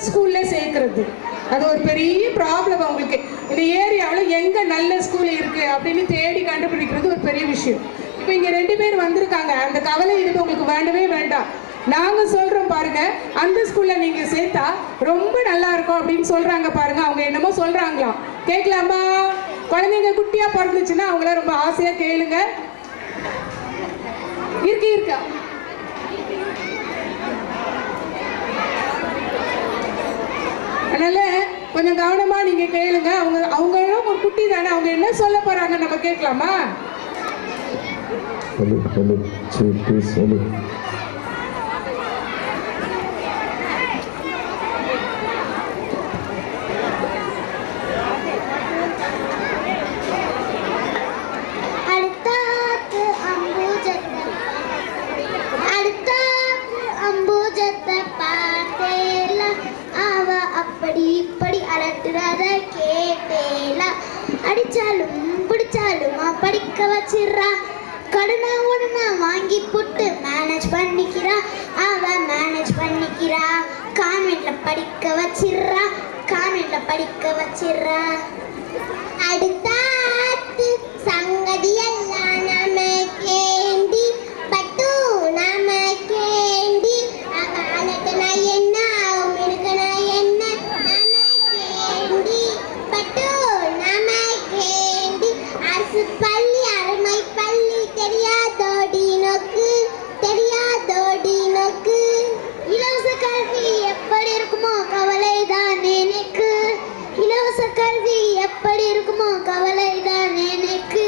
Government ஸ்கூல்ல சேர்க்கறது அது ஒரு பெரிய ப்ராப்ளம். அவங்களுக்கு இந்த ஏரியாவில் எங்கே நல்ல ஸ்கூல் இருக்குது அப்படின்னு தேடி கண்டுபிடிக்கிறது ஒரு பெரிய விஷயம். இப்போ இங்கே 2 பேர் வந்திருக்காங்க. அந்த கவலை இது உங்களுக்கு வேண்டவே வேண்டாம். நாங்கள் சொல்கிறோம் பாருங்க, அந்த ஸ்கூலில் நீங்கள் சேர்த்தா ரொம்ப நல்லா இருக்கும் அப்படின்னு சொல்கிறாங்க பாருங்க. அவங்க என்னமோ சொல்கிறாங்களாம், கேட்கலாமா? குழந்தைங்க குட்டியாக பிறந்துச்சுன்னா அவங்கள ரொம்ப ஆசையாக கேளுங்க. இருக்கா அதனால கொஞ்சம் கவனமா நீங்க கேளுங்க. அவங்களும் ஒரு குட்டி தானே, அவங்க என்ன சொல்ல போறாங்க நம்ம கேட்கலாமா? அடிச்சாலும் பிடிச்சாலும் படிக்க வச்சிடறா. கடனை உடனே வாங்கி போட்டு மேனேஜ் பண்ணிக்கிறா. அவ மேனேஜ் பண்ணிக்கிறா. கான்வென்ட்ல படிக்க வச்சிடறா. கான்வென்ட்ல படிக்க வச்சிடறா. அடுத்தாத்து சங்கதி எல்லாம் நமக்கேண்டி பட்டு நமக்கேண்டி அகாலட்டனா என்ன இருக்கனா என்ன நமக்கேண்டி பட்டு நமக்கேண்டி அரசு பள்ளி அருமை பள்ளி தெரியாதோடி நோக்கு தெரியாதோடி நோக்கு. இலவச கல்வி எப்படி இருக்குமோ கவலைதான் எனக்கு. இலவச கல்வி எப்படி இருக்குமோ கவலைதான் எனக்கு.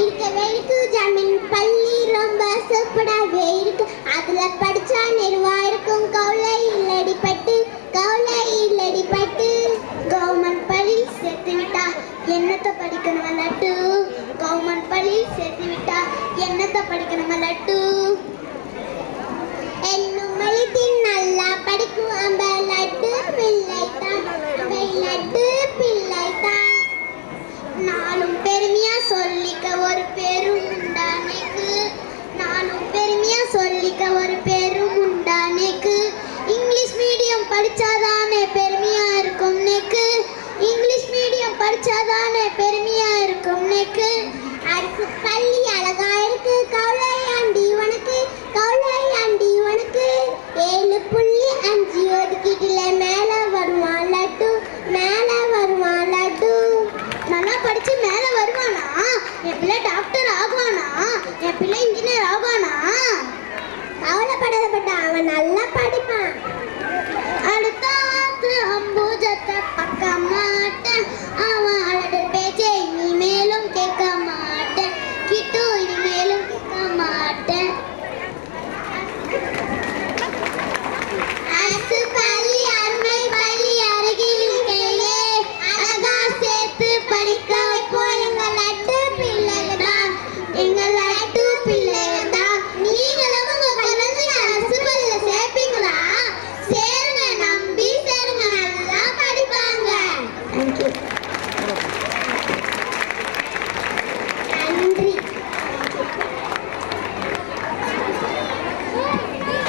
இருக்க வெயிலுக்கு ஜமீன் பள்ளி ரொம்ப சூப்பராகவே இருக்கு. அதுல படிச்சா நெருவா இருக்கும். கவலை இல்லடி பட்டு கவலை இல்லடி பட்டு. கவர்மெண்ட் பள்ளி சேர்த்து விட்டா என்னத்தை படிக்கணும் லட்டு. கவர்மெண்ட் பள்ளி சேர்த்து விட்டா என்னத்தை படிக்கணும் லட்டு. என்னும் எழுத்தின் நல்லா படிக்கும் அம்ப லட்டு பிள்ளைத்தான் லட்டு பிள்ளைத்தான். நானும் பெருமையா சொல்லிக்க ஒரு பேரும் உண்டானேக்கு. நானும் பெருமையா சொல்லிக்க ஒரு பேரும் உண்டானேக்கு. இங்கிலீஷ் மீடியம் படிச்சாதானே பெருமையா இருக்கும் நேக்கு. இங்கிலீஷ் மீடியம் படிச்சாதானே பெருமையா இருக்கும் நேக்கு. அரசு பள்ளி அழகா இருக்கு கவலையாண்டி உனக்கு கவலையாண்டி உனக்கு. 7.5 ஒதுக்கி